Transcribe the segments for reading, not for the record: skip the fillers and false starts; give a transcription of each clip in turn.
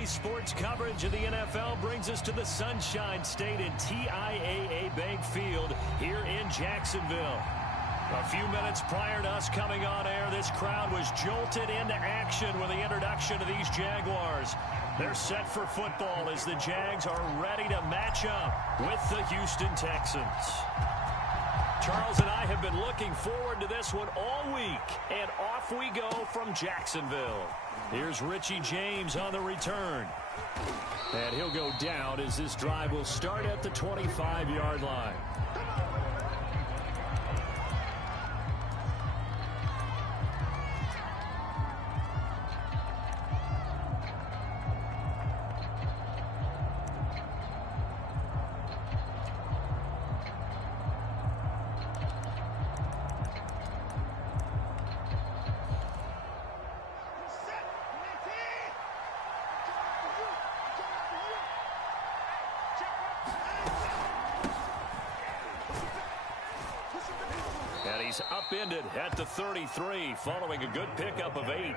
Today's sports coverage of the NFL brings us to the Sunshine State and TIAA Bank Field here in Jacksonville. A few minutes prior to us coming on air, this crowd was jolted into action with the introduction of these Jaguars. They're set for football as the Jags are ready to match up with the Houston Texans. Charles and I have been looking forward to this one all week, and off we go from Jacksonville. Here's Richie James on the return. And he'll go down as this drive will start at the 25-yard line. He's upended at the 33 following a good pickup of 8.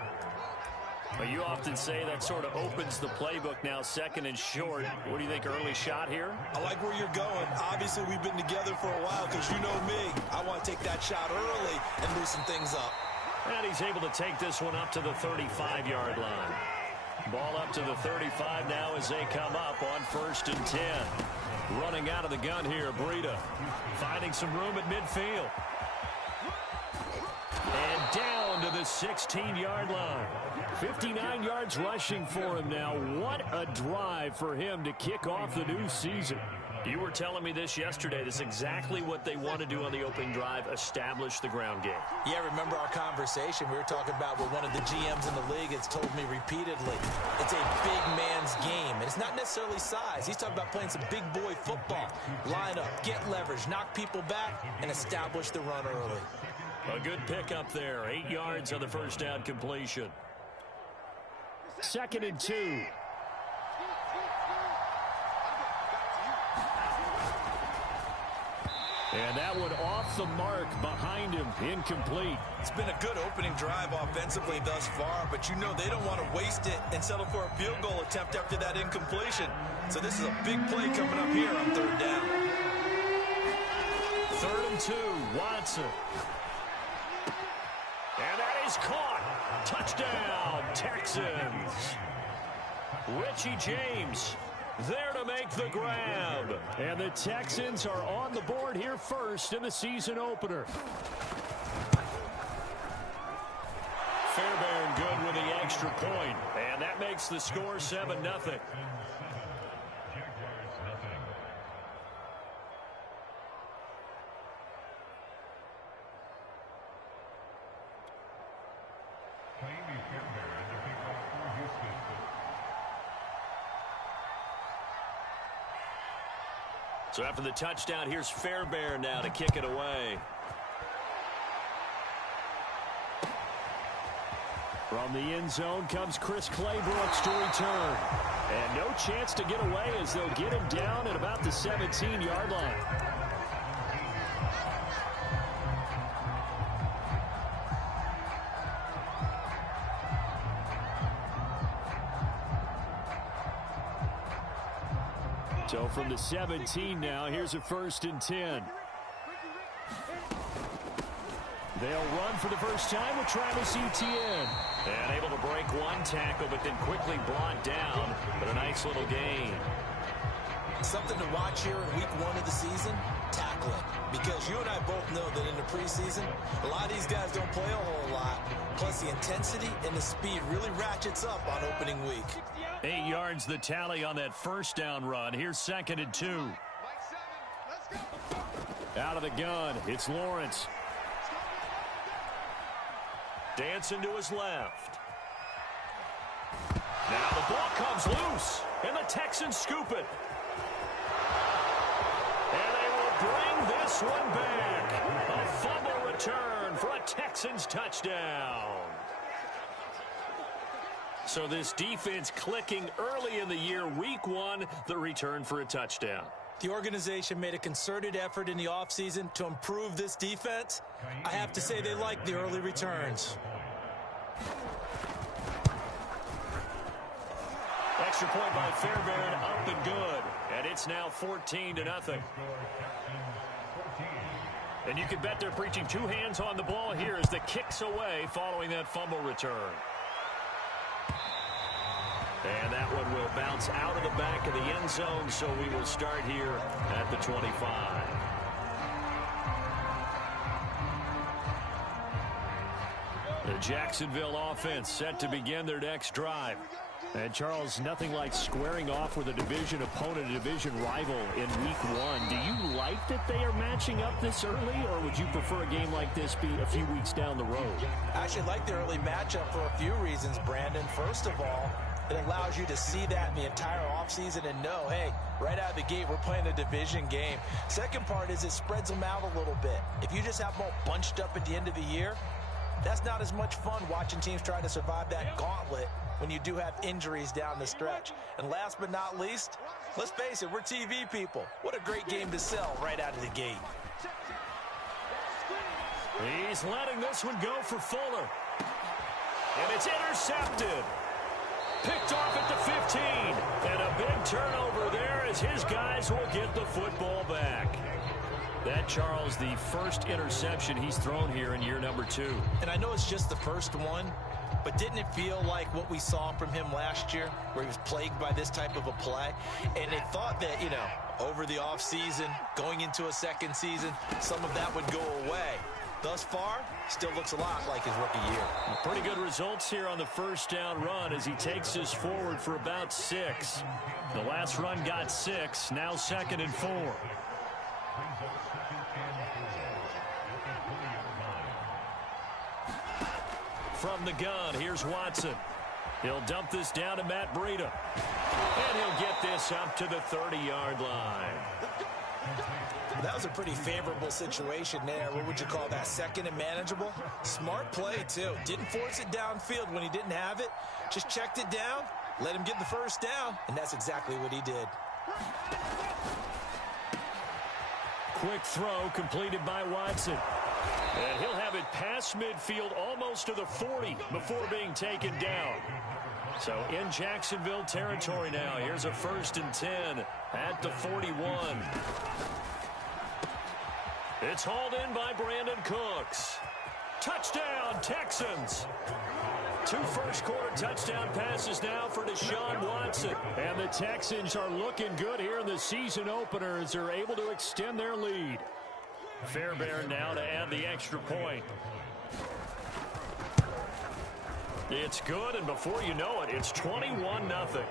But you often say that sort of opens the playbook now, second and short. What do you think, early shot here? I like where you're going. Obviously, we've been together for a while because you know me. I want to take that shot early and loosen things up. And he's able to take this one up to the 35-yard line. Ball up to the 35 now as they come up on 1st and 10. Running out of the gun here, Breida. Finding some room at midfield. And down to the 16-yard line. 59 yards rushing for him now. What a drive for him to kick off the new season. You were telling me this yesterday. This is exactly what they want to do on the opening drive, establish the ground game. Yeah, remember our conversation we were talking about what one of the GMs in the league has told me repeatedly. It's a big man's game, and it's not necessarily size. He's talking about playing some big boy football. Line up, get leverage, knock people back, and establish the run early. A good pickup there. 8 yards on the first down completion. 2nd and 2. And that one off the mark behind him. Incomplete. It's been a good opening drive offensively thus far, but you know they don't want to waste it and settle for a field goal attempt after that incompletion. So this is a big play coming up here on 3rd down. 3rd and 2. Watson. And that is caught. Touchdown, Texans. Richie James there to make the grab. And the Texans are on the board here first in the season opener. Fairbairn good with the extra point. And that makes the score 7-0. So after the touchdown, here's Fairbairn now to kick it away. From the end zone comes Chris Claybrooks to return. And no chance to get away as they'll get him down at about the 17-yard line. So from the 17 now, here's a 1st and 10. They'll run for the first time with Travis Etienne. And able to break one tackle, but then quickly brought down. But a nice little gain. Something to watch here in week 1 of the season, tackling. Because you and I both know that in the preseason, a lot of these guys don't play a whole lot. Plus the intensity and the speed really ratchets up on opening week. 8 yards the tally on that first down run. Here's 2nd and 2. Out of the gun, it's Lawrence. Dancing to his left. Now the ball comes loose, and the Texans scoop it. And they will bring this one back. A fumble return for a Texans touchdown. So this defense clicking early in the year. Week 1, the return for a touchdown. The organization made a concerted effort in the offseason to improve this defense. I have to say they like the early returns. Extra extra point by Fairbairn, up and good. And it's now 14-0. And you can bet they're preaching two hands on the ball here as the kick's away following that fumble return. And that one will bounce out of the back of the end zone, so we will start here at the 25. The Jacksonville offense set to begin their next drive. And, Charles, nothing like squaring off with a division opponent, a division rival in Week 1. Do you like that they are matching up this early, or would you prefer a game like this be a few weeks down the road? I actually like the early matchup for a few reasons, Brandon. First of all, it allows you to see that in the entire offseason and know, hey, right out of the gate, we're playing a division game. Second part is it spreads them out a little bit. If you just have them all bunched up at the end of the year, that's not as much fun watching teams try to survive that gauntlet when you do have injuries down the stretch. And last but not least, let's face it, we're TV people. What a great game to sell right out of the gate. He's letting this one go for Fuller. And it's intercepted. Picked off at the 15. And a big turnover there as his guys will get the football back. That, Charles, the first interception he's thrown here in year number 2. And I know it's just the first one, but didn't it feel like what we saw from him last year, where he was plagued by this type of a play? And they thought that, you know, over the offseason, going into a second season, some of that would go away. Thus far, still looks a lot like his rookie year. Pretty good results here on the first down run as he takes us forward for about 6. The last run got 6, now 2nd and 4. From the gun, here's Watson. He'll dump this down to Matt Breida. And he'll get this up to the 30-yard line. That was a pretty favorable situation there. What would you call that? Second and manageable? Smart play, too. Didn't force it downfield when he didn't have it. Just checked it down, let him get the first down, and that's exactly what he did. Quick throw completed by Watson. And he'll have it past midfield almost to the 40 before being taken down. So in Jacksonville territory now. Here's a 1st and 10 at the 41. It's hauled in by Brandon Cooks. Touchdown, Texans. 2 first-quarter touchdown passes now for Deshaun Watson. And the Texans are looking good here in the season opener as they're able to extend their lead. Fairbairn now to add the extra point. It's good, and before you know it, it's 21-0.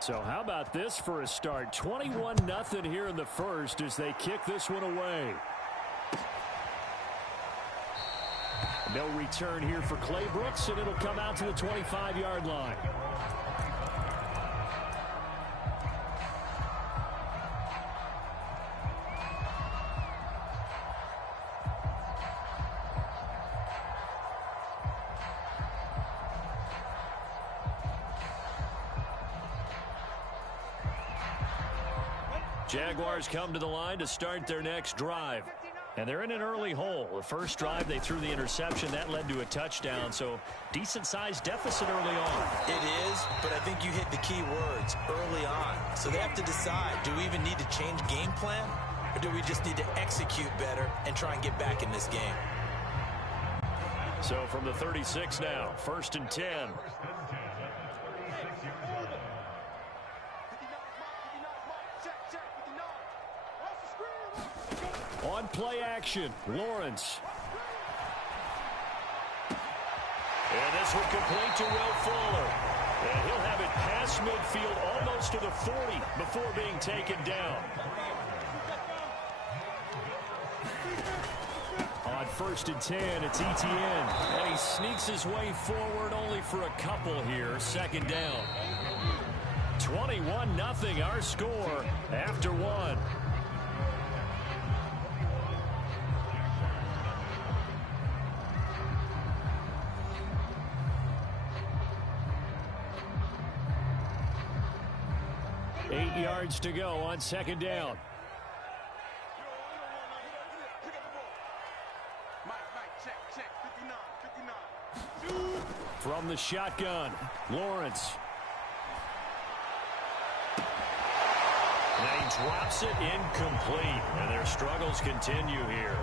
So how about this for a start? 21-0 here in the first as they kick this one away. No return here for Clay Brooks, and it'll come out to the 25-yard line. Jaguars come to the line to start their next drive. And they're in an early hole. The first drive, they threw the interception. That led to a touchdown. So decent-sized deficit early on. It is, but I think you hit the key words, early on. So they have to decide, do we even need to change game plan? Or do we just need to execute better and try and get back in this game? So from the 36 now, 1st and 10. On play action, Lawrence. And this will complete to Will Fuller. And he'll have it past midfield almost to the 40 before being taken down. On 1st and 10, it's Etienne. And he sneaks his way forward only for a couple here. 2nd down. 21-0 our score after 1. 8 yards to go on second down. From the shotgun, Lawrence. And he drops it incomplete, and their struggles continue here.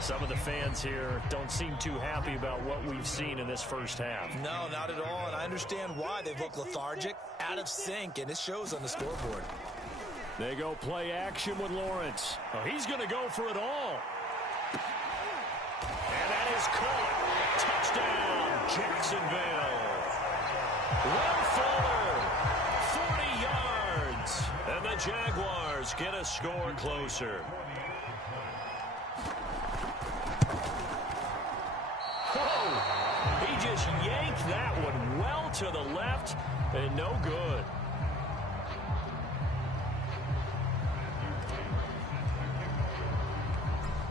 Some of the fans here don't seem too happy about what we've seen in this first half. No, not at all, and I understand why. They look lethargic, out of sync, and it shows on the scoreboard. They go play action with Lawrence. Oh, he's going to go for it all. And that is caught. Touchdown, Jacksonville. Will Fuller, 40 yards. And the Jaguars get a score closer. Whoa! He just yanked that one well to the left and no good.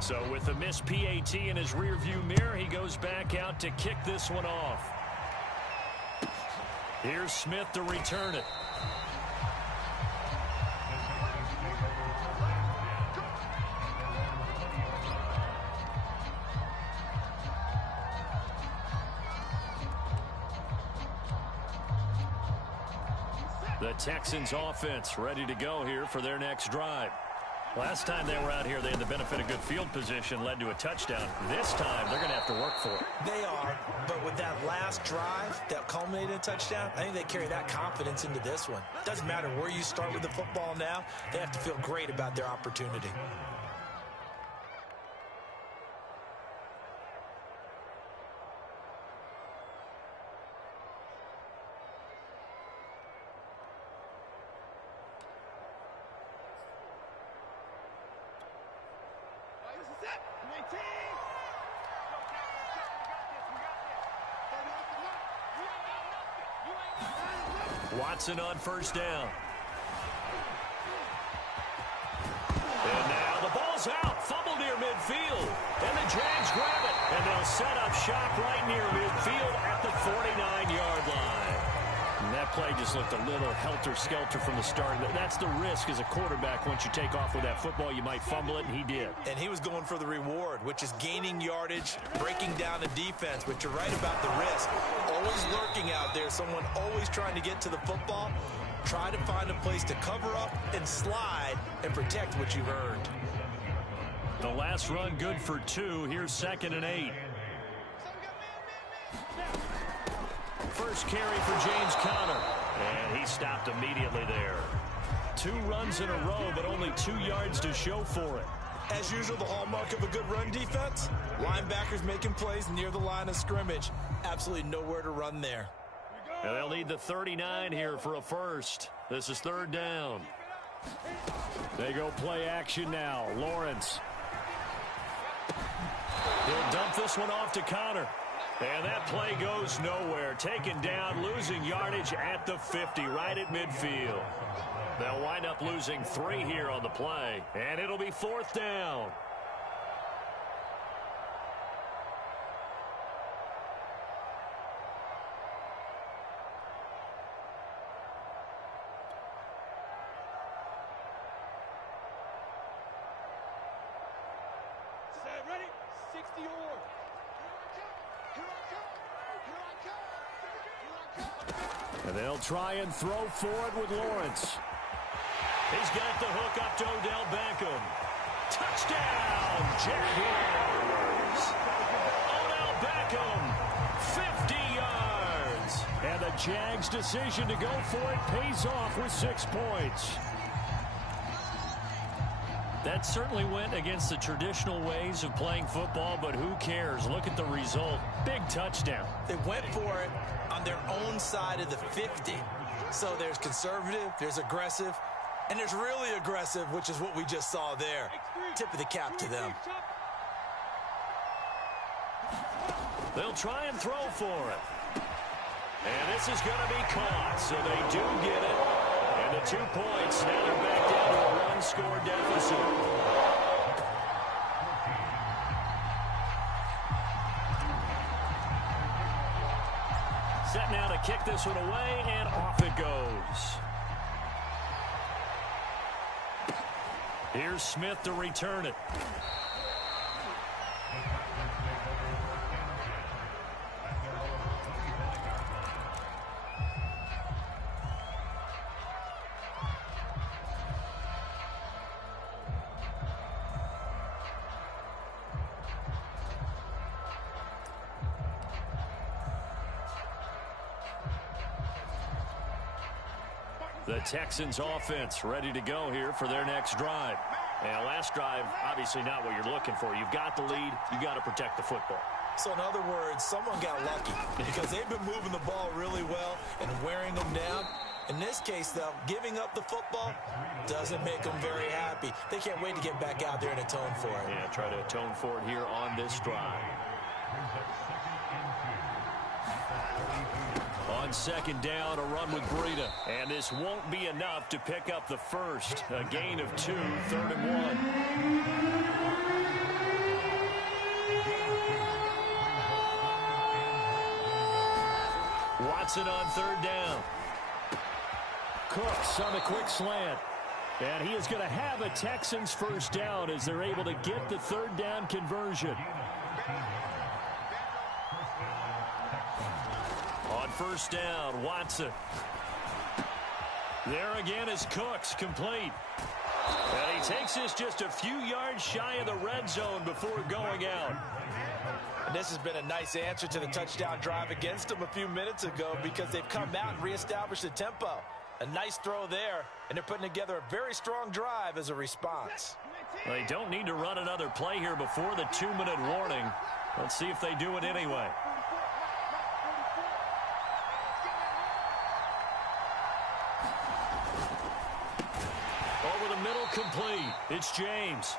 So with the missed PAT in his rearview mirror, he goes back out to kick this one off. Here's Smith to return it. The Texans offense ready to go here for their next drive. Last time they were out here, they had the benefit of good field position, led to a touchdown. This time, they're going to have to work for it. They are, but with that last drive that culminated in a touchdown, I think they carry that confidence into this one. Doesn't matter where you start with the football now, they have to feel great about their opportunity. Watson on first down. And now the ball's out. Fumble near midfield. And the Jags grab it. And they'll set up shop right near midfield at the 49-yard line. And that play just looked a little helter-skelter from the start. That's the risk as a quarterback. Once you take off with that football, you might fumble it, and he did. And he was going for the reward, which is gaining yardage, breaking down the defense. But you're right about the risk. Always lurking out there, someone always trying to get to the football. Try to find a place to cover up and slide and protect what you've earned. The last run good for 2. Here's 2nd and 8. First carry for James Conner. And he stopped immediately there. 2 runs in a row, but only 2 yards to show for it. As usual, the hallmark of a good run defense, linebackers making plays near the line of scrimmage. Absolutely nowhere to run there. And they'll need the 39 here for a first. This is 3rd down. They go play action now. Lawrence. He'll dump this one off to Conner. And that play goes nowhere. Taken down, losing yardage at the 50, right at midfield. They'll wind up losing 3 here on the play. And it'll be 4th down. Ready? 60 or. And they'll try and throw forward with Lawrence. He's got the hook up to Odell Beckham. Touchdown, Jaguars. Odell Beckham, 50 yards. And the Jags' decision to go for it pays off with 6 points. That certainly went against the traditional ways of playing football, but who cares? Look at the result. Big touchdown. They went for it on their own side of the 50. So there's conservative, there's aggressive, and there's really aggressive, which is what we just saw there. Tip of the cap to them. They'll try and throw for it. And this is going to be caught, so they do get it. And the 2 points, now they're back down to a 1-score deficit. Set now to kick this one away, and off it goes. Here's Smith to return it. The Texans offense ready to go here for their next drive. And last drive, obviously not what you're looking for. You've got the lead. You got to protect the football. So in other words, someone got lucky because they've been moving the ball really well and wearing them down. In this case, though, giving up the football doesn't make them very happy. They can't wait to get back out there and atone for it. Yeah, try to atone for it here on this drive. On second down, a run with Breida. And this won't be enough to pick up the first. A gain of 2, 3rd and 1. Watson on 3rd down. Cooks on the quick slant. And he is going to have a Texans first down as they're able to get the 3rd down conversion. On first down, Watson. There again is Cooks, complete. And he takes this just a few yards shy of the red zone before going out. And this has been a nice answer to the touchdown drive against them a few minutes ago because they've come out and reestablished the tempo. A nice throw there, and they're putting together a very strong drive as a response. They don't need to run another play here before the 2-minute warning. Let's see if they do it anyway. Over the middle, complete. It's James.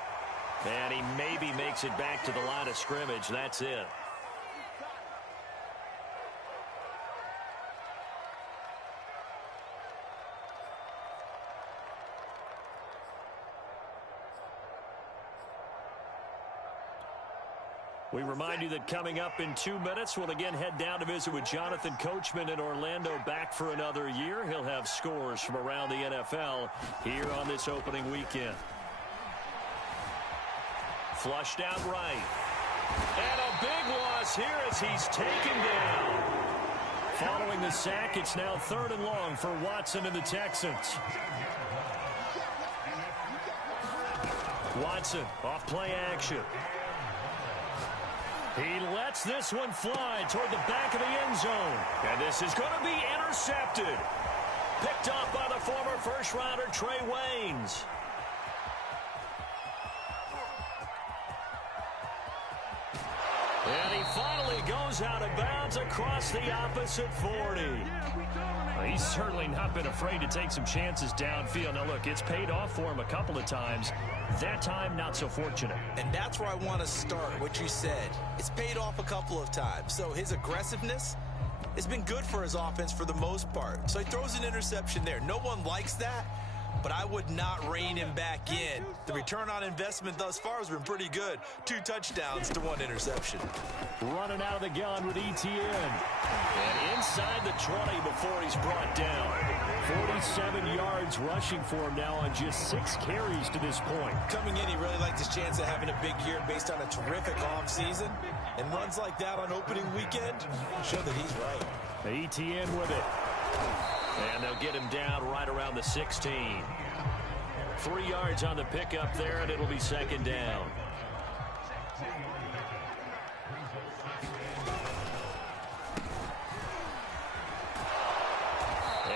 And he maybe makes it back to the line of scrimmage. That's it. We remind you that coming up in 2 minutes, we'll again head down to visit with Jonathan Coachman in Orlando, back for another year. He'll have scores from around the NFL here on this opening weekend. Flushed out right. And a big loss here as he's taken down. Following the sack, it's now 3rd and long for Watson and the Texans. Watson off play action. He lets this one fly toward the back of the end zone. And this is going to be intercepted. Picked off by the former first-rounder Trey Waynes. And he finally goes out of bounds across the opposite 40. He's certainly not been afraid to take some chances downfield. Now, look, it's paid off for him a couple of times. That time, not so fortunate. And that's where I want to start, what you said. It's paid off a couple of times. So his aggressiveness has been good for his offense for the most part. So he throws an interception there. No one likes that, but I would not rein him back in. The return on investment thus far has been pretty good. 2 touchdowns to 1 interception. Running out of the gun with Etienne. And inside the 20 before he's brought down. 47 yards rushing for him now on just 6 carries to this point. Coming in, he really liked his chance of having a big year based on a terrific offseason. And runs like that on opening weekend show that he's right. Etienne with it. And they'll get him down right around the 16. 3 yards on the pickup there, and it'll be 2nd down.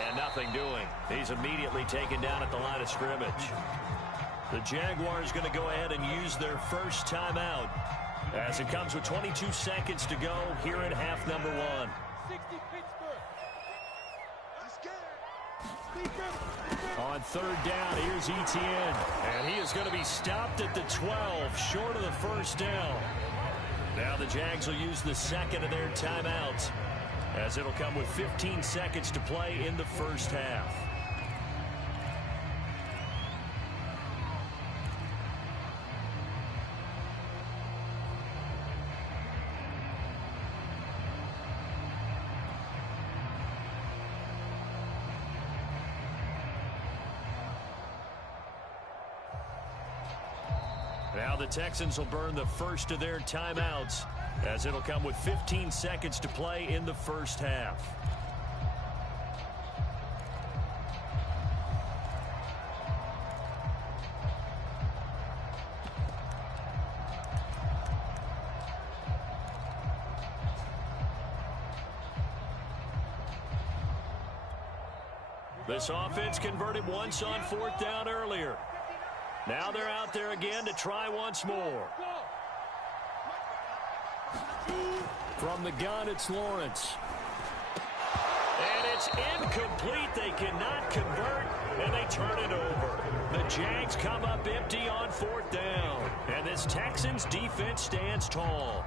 And nothing doing. He's immediately taken down at the line of scrimmage. The Jaguars going to go ahead and use their first timeout as it comes with 22 seconds to go here in half number 1. 60 Pittsburgh. On 3rd down, here's Etienne. And he is going to be stopped at the 12, short of the first down. Now the Jags will use the 2nd of their timeouts, as it'll come with 15 seconds to play in the first half. Now the Texans will burn the first of their timeouts, as it'll come with 15 seconds to play in the first half. This offense converted once on fourth down earlier. Now they're out there again to try once more. From the gun, it's Lawrence. And it's incomplete. They cannot convert, and they turn it over. The Jags come up empty on fourth down. And this Texans defense stands tall.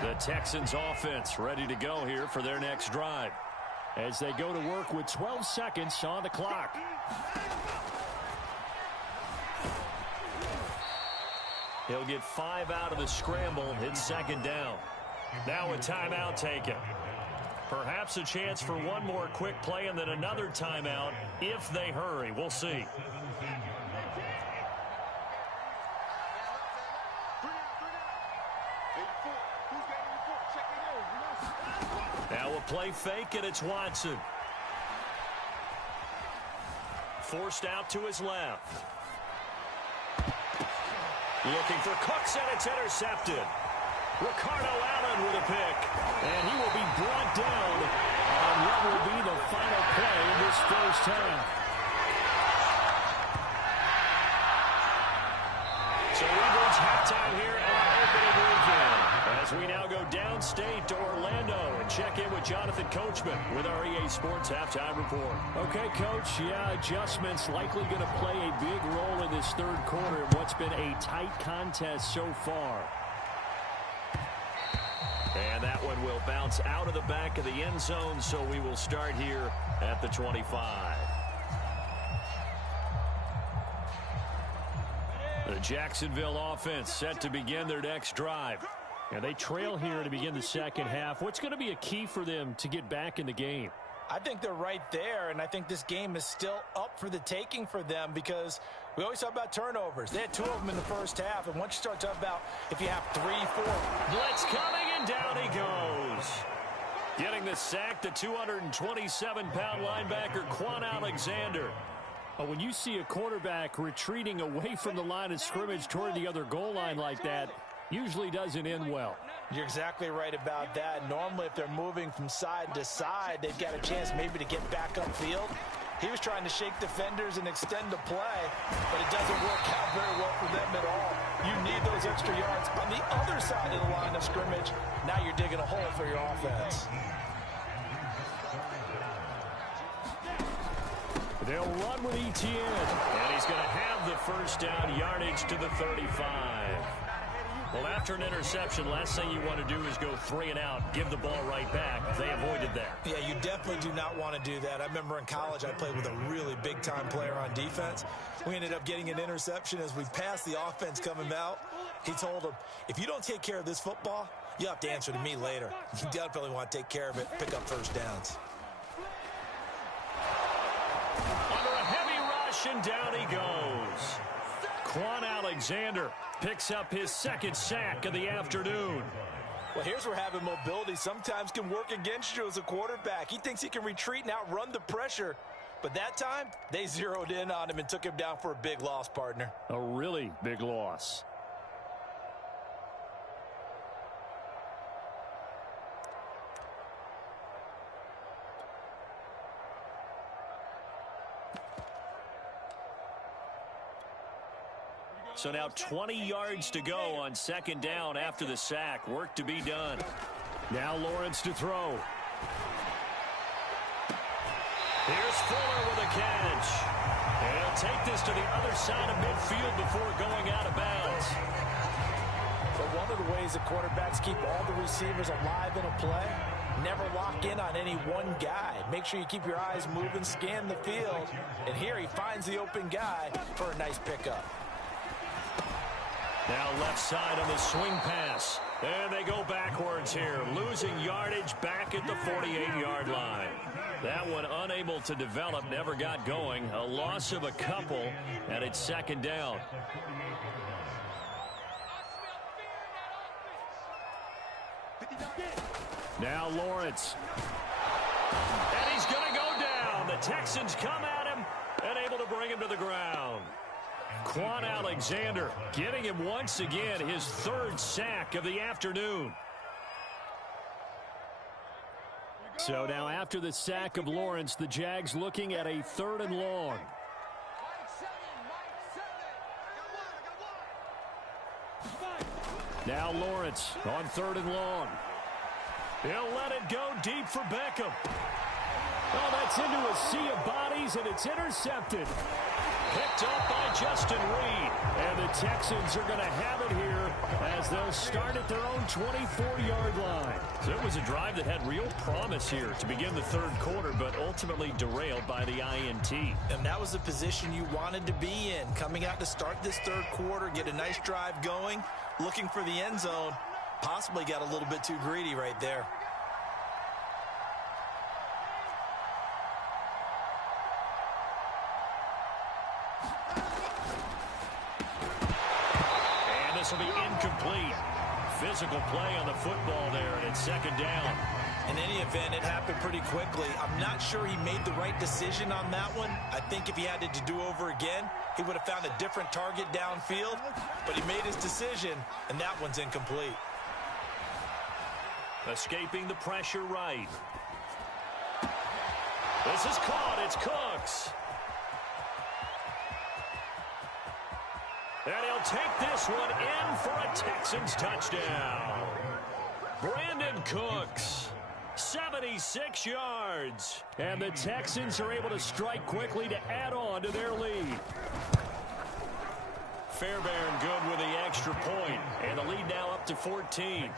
The Texans offense ready to go here for their next drive, as they go to work with 12 seconds on the clock. He'll get 5 out of the scramble. It's second down. Now a timeout taken. Perhaps a chance for one more quick play and then another timeout if they hurry. We'll see. Now a play fake, and it's Watson. Forced out to his left. Looking for Cooks, and it's intercepted. Ricardo Allen with a pick. And he will be brought down on what will be the final play in this first half. So we reach halftime here on opening weekend, as we now go downstate to Orlando and check in with Jonathan Coachman with our EA Sports Halftime Report. Okay, Coach, adjustments likely going to play a big role in this third quarter in what's been a tight contest so far. And that one will bounce out of the back of the end zone, so we will start here at the 25. The Jacksonville offense set to begin their next drive. And they trail here to begin the second half. What's going to be a key for them to get back in the game? I think they're right there, and I think this game is still up for the taking for them, because we always talk about turnovers. They had 2 of them in the first half, and once you start talking about if you have 3, 4. Blitz coming, and down he goes. Getting the sack, the 227-pound linebacker, Quan Alexander. When you see a quarterback retreating away from the line of scrimmage toward the other goal line like that, usually doesn't end well. You're exactly right about that. Normally, if they're moving from side to side, they've got a chance maybe to get back upfield. He was trying to shake defenders and extend the play, but it doesn't work out very well for them at all. You need those extra yards on the other side of the line of scrimmage. Now you're digging a hole for your offense. They'll run with Etienne, and he's going to have the first down, yardage to the 35. Well, after an interception, last thing you want to do is go 3 and out, give the ball right back. They avoided that. Yeah, you definitely do not want to do that. I remember in college I played with a really big-time player on defense. We ended up getting an interception as we passed the offense coming out. He told him, if you don't take care of this football, you have to answer to me later. You definitely want to take care of it, pick up first downs. Under a heavy rush, and down he goes. Quan Alexander picks up his second sack of the afternoon. Well, here's where having mobility sometimes can work against you as a quarterback. He thinks he can retreat and outrun the pressure. But that time, they zeroed in on him and took him down for a big loss, partner. A really big loss. So now 20 yards to go on second down after the sack. Work to be done. Now Lawrence to throw. Here's Fuller with a catch. And he'll take this to the other side of midfield before going out of bounds. But one of the ways that quarterbacks keep all the receivers alive in a play, never lock in on any one guy. Make sure you keep your eyes moving, scan the field. And here he finds the open guy for a nice pickup. Now left side on the swing pass. And they go backwards here, losing yardage back at the 48-yard line. That one unable to develop, never got going. A loss of a couple, and it's second down. Now Lawrence. And he's going to go down. The Texans come at him and able to bring him to the ground. Quan Alexander getting him once again his third sack of the afternoon. So now after the sack of Lawrence, the Jags looking at a 3rd and long. Now Lawrence on 3rd and long. He'll let it go deep for Beckham. Oh, that's into a sea of bodies, and it's intercepted. Picked up by Justin Reed. And the Texans are going to have it here as they'll start at their own 24-yard line. So it was a drive that had real promise here to begin the third quarter, but ultimately derailed by the INT. And that was the position you wanted to be in. Coming out to start this third quarter, get a nice drive going, looking for the end zone. Possibly got a little bit too greedy right there. This will be incomplete. Physical play on the football there, and it's second down. In any event, it happened pretty quickly. I'm not sure he made the right decision on that one. I think if he had to do over again, he would have found a different target downfield. But he made his decision, and that one's incomplete. Escaping the pressure right. This is caught. It's Cooks. And he'll take this one in for a Texans touchdown. Brandon Cooks, 76 yards. And the Texans are able to strike quickly to add on to their lead. Fairbairn good with the extra point. And the lead now up to 14.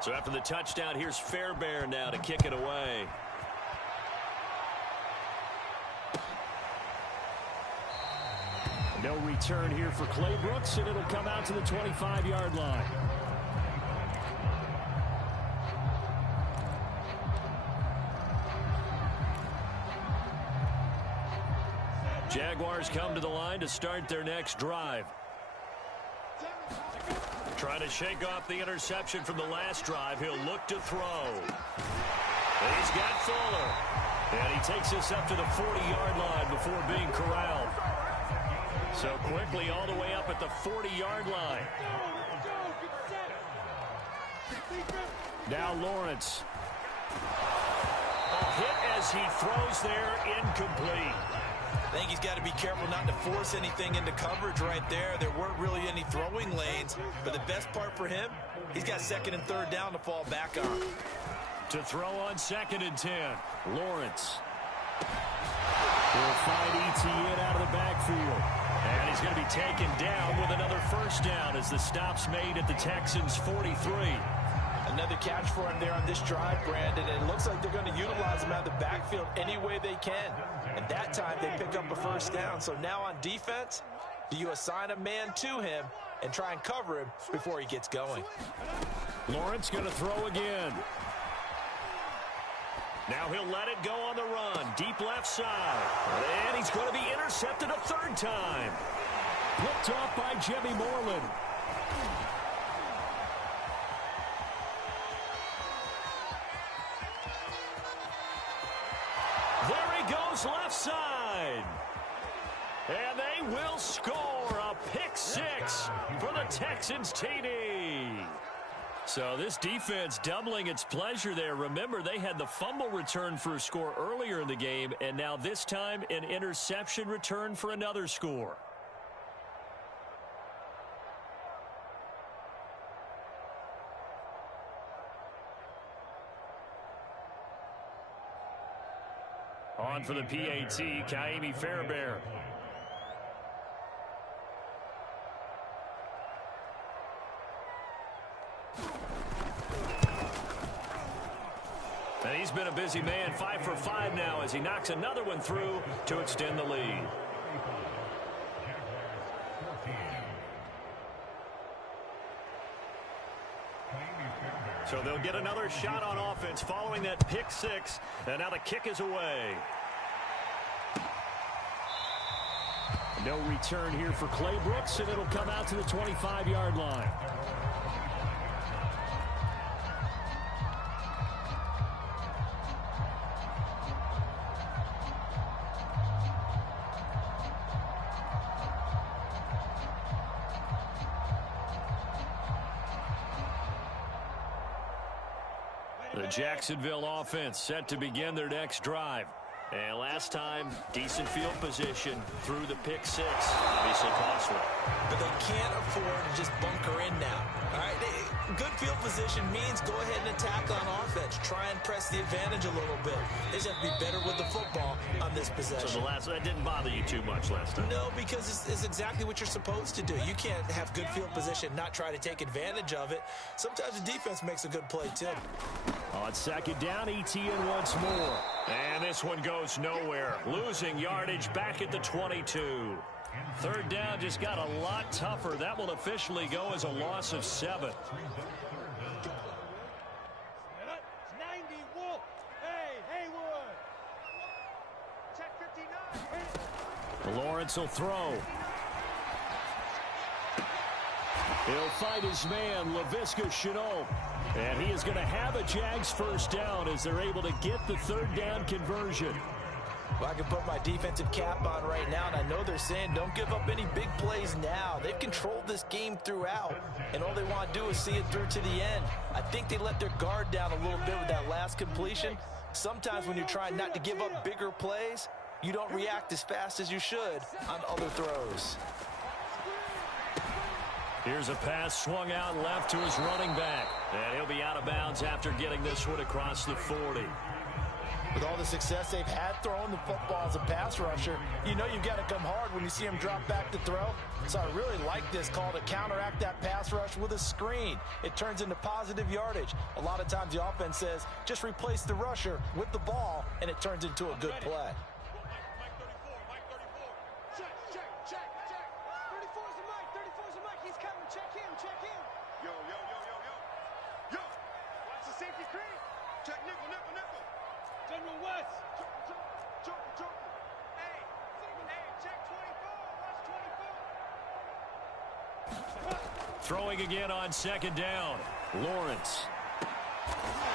So after the touchdown, here's Fairbairn now to kick it away. No return here for Clay Brooks, and it'll come out to the 25-yard line. Jaguars come to the line to start their next drive. Trying to shake off the interception from the last drive. He'll look to throw. He's got Fuller. And he takes us up to the 40-yard line before being corralled. So quickly all the way up at the 40-yard line. Now Lawrence. A hit as he throws there, incomplete. I think he's got to be careful not to force anything into coverage right there. There weren't really any throwing lanes, but the best part for him, he's got 2nd and 3rd down to fall back on. To throw on 2nd and 10, Lawrence. He'll find Etienne out of the backfield. And he's going to be taken down with another first down as the stop's made at the Texans' 43. Another catch for him there on this drive, Brandon. And it looks like they're going to utilize him out of the backfield any way they can. And that time they pick up a first down. So now on defense, do you assign a man to him and try and cover him before he gets going? Lawrence going to throw again. Now he'll let it go on the run. Deep left side. And he's going to be intercepted a 3rd time. Picked off by Jimmy Moreland. There he goes left side. And they will score a pick 6 for the Texans TD. So this defense doubling its pleasure there. Remember, they had the fumble return for a score earlier in the game, and now this time an interception return for another score. On for the PAT, Kaimi Fairbairn. And he's been a busy man, 5 for 5 now as he knocks another one through to extend the lead. So they'll get another shot on offense following that pick six. And now the kick is away. No return here for Clay Brooks, and it'll come out to the 25-yard line. The Jacksonville offense set to begin their next drive. And last time, decent field position through the pick six. Obviously costly. But they can't afford to just bunker in now. All right, good field position means go ahead and attack on offense. Try and press the advantage a little bit. They just have to be better with the football on this possession. So that didn't bother you too much last time? No, because it's exactly what you're supposed to do. You can't have good field position, not try to take advantage of it. Sometimes the defense makes a good play, too. On second down, ETN once more. And this one goes nowhere. Losing yardage back at the 22. Third down just got a lot tougher. That will officially go as a loss of 7. 90 Wolf. Hey, Haywood. Check 59. Lawrence will throw. He'll fight his man, Laviska Shenault. And he is going to have a Jags first down as they're able to get the third down conversion. Well, I can put my defensive cap on right now, and I know they're saying don't give up any big plays now. They've controlled this game throughout, and all they want to do is see it through to the end. I think they let their guard down a little bit with that last completion. Sometimes when you're trying not to give up bigger plays, you don't react as fast as you should on other throws. Here's a pass swung out left to his running back. And he'll be out of bounds after getting this one across the 40. With all the success they've had throwing the football as a pass rusher, you know you've got to come hard when you see him drop back to throw. So I really like this call to counteract that pass rush with a screen. It turns into positive yardage. A lot of times the offense says, just replace the rusher with the ball, and it turns into a good play. Throwing again on second down. Lawrence.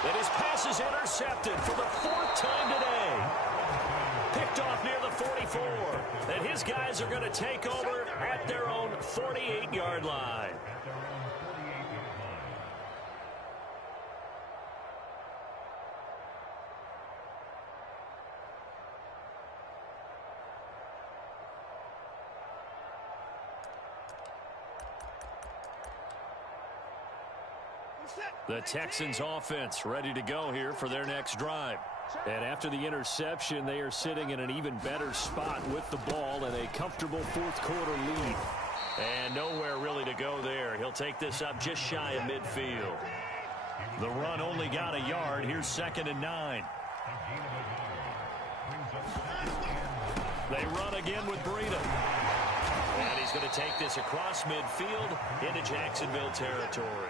And his pass is intercepted for the 4th time today. Picked off near the 44. And his guys are going to take over at their own 48-yard line. The Texans offense ready to go here for their next drive. And after the interception, they are sitting in an even better spot with the ball and a comfortable 4th quarter lead. And nowhere really to go there. He'll take this up just shy of midfield. The run only got a yard. Here's 2nd and 9. They run again with Breida. And he's going to take this across midfield into Jacksonville territory.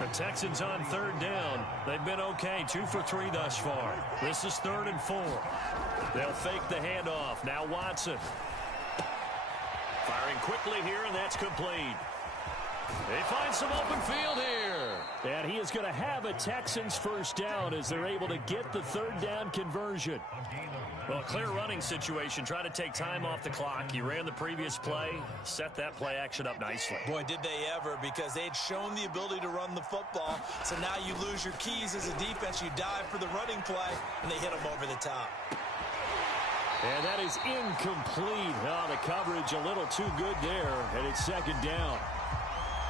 The Texans on 3rd down. They've been okay, 2 for 3 thus far. This is 3rd and 4. They'll fake the handoff. Now Watson. Firing quickly here, and that's complete. They find some open field here. And he is going to have a Texans first down as they're able to get the 3rd down conversion. Well, a clear running situation. Try to take time off the clock. You ran the previous play, set that play action up nicely. Boy, did they ever, because they'd shown the ability to run the football. So now you lose your keys as a defense. You dive for the running play, and they hit them over the top. And that is incomplete. Oh, the coverage a little too good there, and it's 2nd down.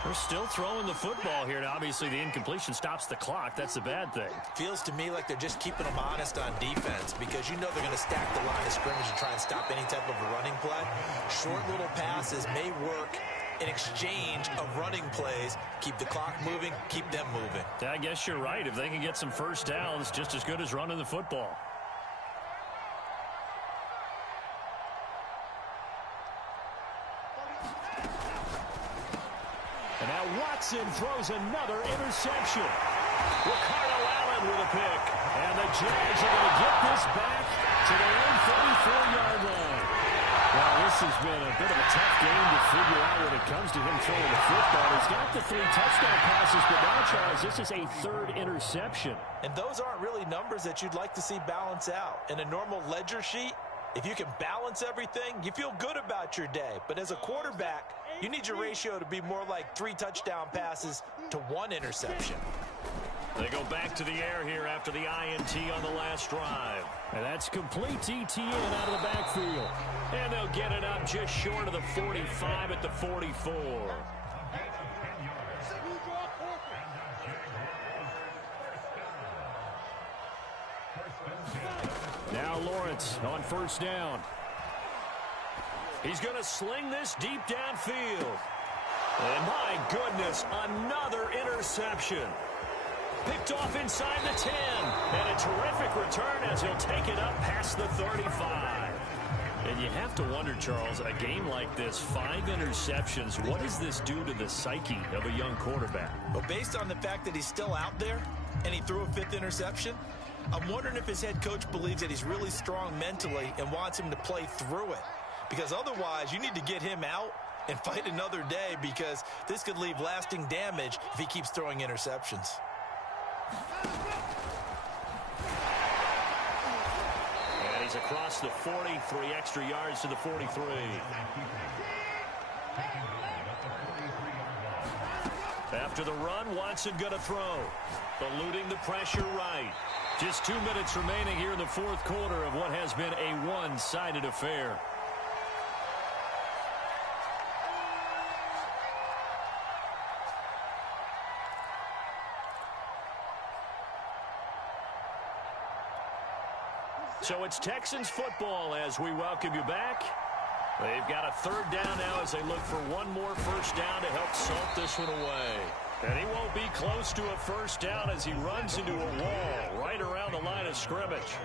They're still throwing the football here. Now, obviously, the incompletion stops the clock. That's the bad thing. Feels to me like they're just keeping them honest on defense because you know they're going to stack the line of scrimmage and try and stop any type of a running play. Short little passes may work in exchange of running plays. Keep the clock moving, keep them moving. I guess you're right. If they can get some first downs, just as good as running the football. And now Watson throws another interception. Ricardo Allen with a pick. And the Jags are going to get this back to their own 34-yard line. Well, this has been a bit of a tough game to figure out when it comes to him throwing the football. He's got the 3 touchdown passes, but now, Charles, this is a 3rd interception. And those aren't really numbers that you'd like to see balance out. In a normal ledger sheet, if you can balance everything, you feel good about your day. But as a quarterback, you need your ratio to be more like 3 touchdown passes to 1 interception. They go back to the air here after the INT on the last drive. And that's complete ETN out of the backfield. And they'll get it up just short of the 45 at the 44. Now Lawrence on first down. He's going to sling this deep downfield. And my goodness, another interception. Picked off inside the 10. And a terrific return as he'll take it up past the 35. And you have to wonder, Charles, a game like this, 5 interceptions, what does this do to the psyche of a young quarterback? Well, based on the fact that he's still out there and he threw a 5th interception, I'm wondering if his head coach believes that he's really strong mentally and wants him to play through it. Because otherwise, you need to get him out and fight another day because this could leave lasting damage if he keeps throwing interceptions. And he's across the 40, 3 extra yards to the 43. After the run, Watson going to throw. Eluding the pressure right. Just 2 minutes remaining here in the 4th quarter of what has been a one-sided affair. So it's Texans football as we welcome you back. They've got a 3rd down now as they look for one more first down to help salt this one away. And he won't be close to a first down as he runs into a wall right around the line of scrimmage.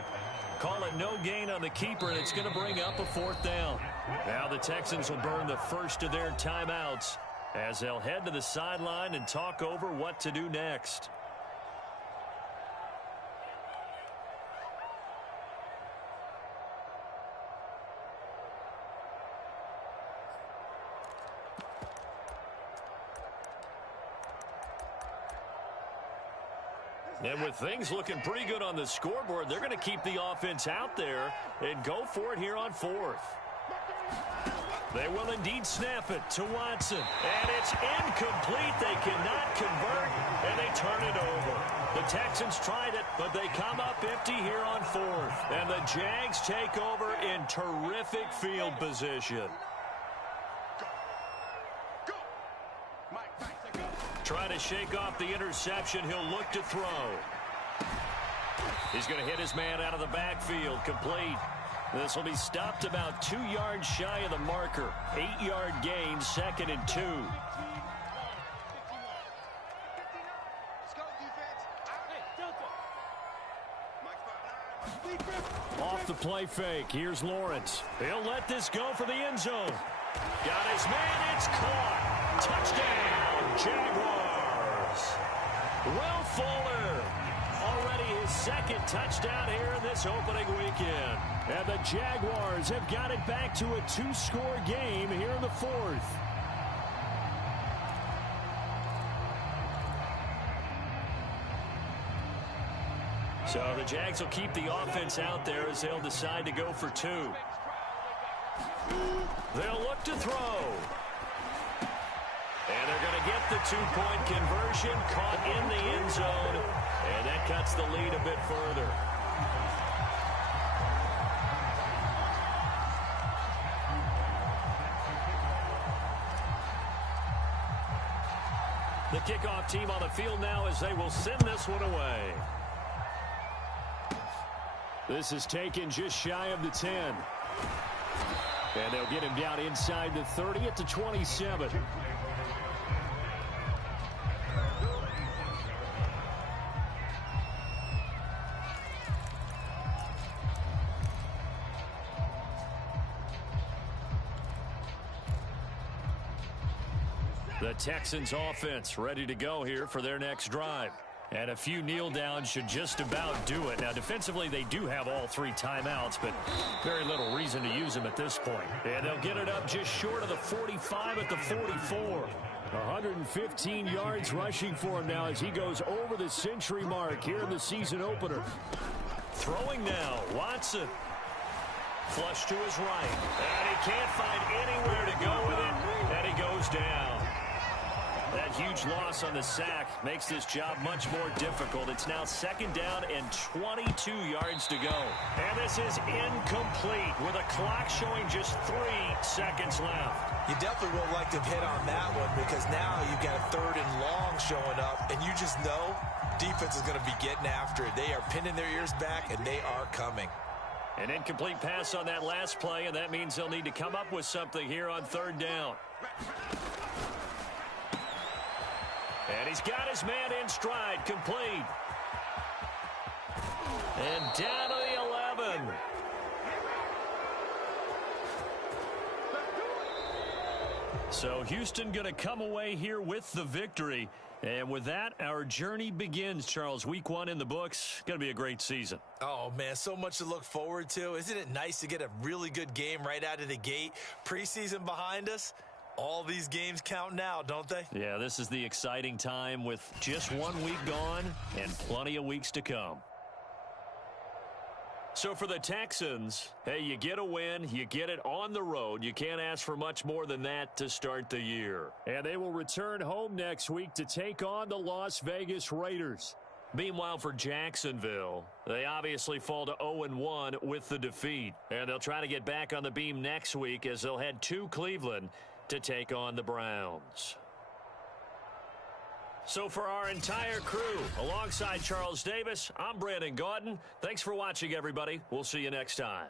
Call it no gain on the keeper, and it's going to bring up a 4th down. Now the Texans will burn the first of their timeouts as they'll head to the sideline and talk over what to do next. And with things looking pretty good on the scoreboard, they're going to keep the offense out there and go for it here on 4th. They will indeed snap it to Watson. And it's incomplete. They cannot convert, and they turn it over. The Texans tried it, but they come up empty here on 4th. And the Jags take over in terrific field position. Trying to shake off the interception. He'll look to throw. He's going to hit his man out of the backfield. Complete. This will be stopped about 2 yards shy of the marker. 8-yard gain, 2nd and 2. Off the play fake. Here's Lawrence. He'll let this go for the end zone. Got his man. It's caught. Touchdown, Jaguars. Will Fuller, already his 2nd touchdown here in this opening weekend. And the Jaguars have got it back to a 2-score game here in the 4th. So the Jags will keep the offense out there as they'll decide to go for 2. They'll look to throw. And they're going to get the 2-point conversion, caught in the end zone, and that cuts the lead a bit further. The kickoff team on the field now as they will send this one away. This is taken just shy of the 10. And they'll get him down inside the 30 at the 27. The Texans offense ready to go here for their next drive. And a few kneel downs should just about do it. Now, defensively, they do have all 3 timeouts, but very little reason to use them at this point. And they'll get it up just short of the 45 at the 44. 115 yards rushing for him now as he goes over the century mark here in the season opener. Throwing now, Watson. Flush to his right. And he can't find anywhere to go with it. And he goes down. That huge loss on the sack makes this job much more difficult. It's now 2nd down and 22 yards to go. And this is incomplete with a clock showing just 3 seconds left. You definitely would like to hit on that one because now you've got a 3rd and long showing up, and you just know defense is going to be getting after it. They are pinning their ears back, and they are coming. An incomplete pass on that last play, and that means they'll need to come up with something here on 3rd down. And he's got his man in stride, complete. And down to the 11. So Houston going to come away here with the victory. And with that, our journey begins, Charles. Week 1 in the books. Going to be a great season. Oh, man, so much to look forward to. Isn't it nice to get a really good game right out of the gate? Preseason behind us. All these games count now, don't they? Yeah, this is the exciting time with just 1 week gone and plenty of weeks to come. So for the Texans, hey, you get a win, you get it on the road. You can't ask for much more than that to start the year. And they will return home next week to take on the Las Vegas Raiders. Meanwhile, for Jacksonville, they obviously fall to 0-1 with the defeat. And they'll try to get back on the beam next week as they'll head to Cleveland to take on the Browns. So for our entire crew, alongside Charles Davis, I'm Brandon Gaudin. Thanks for watching, everybody. We'll see you next time.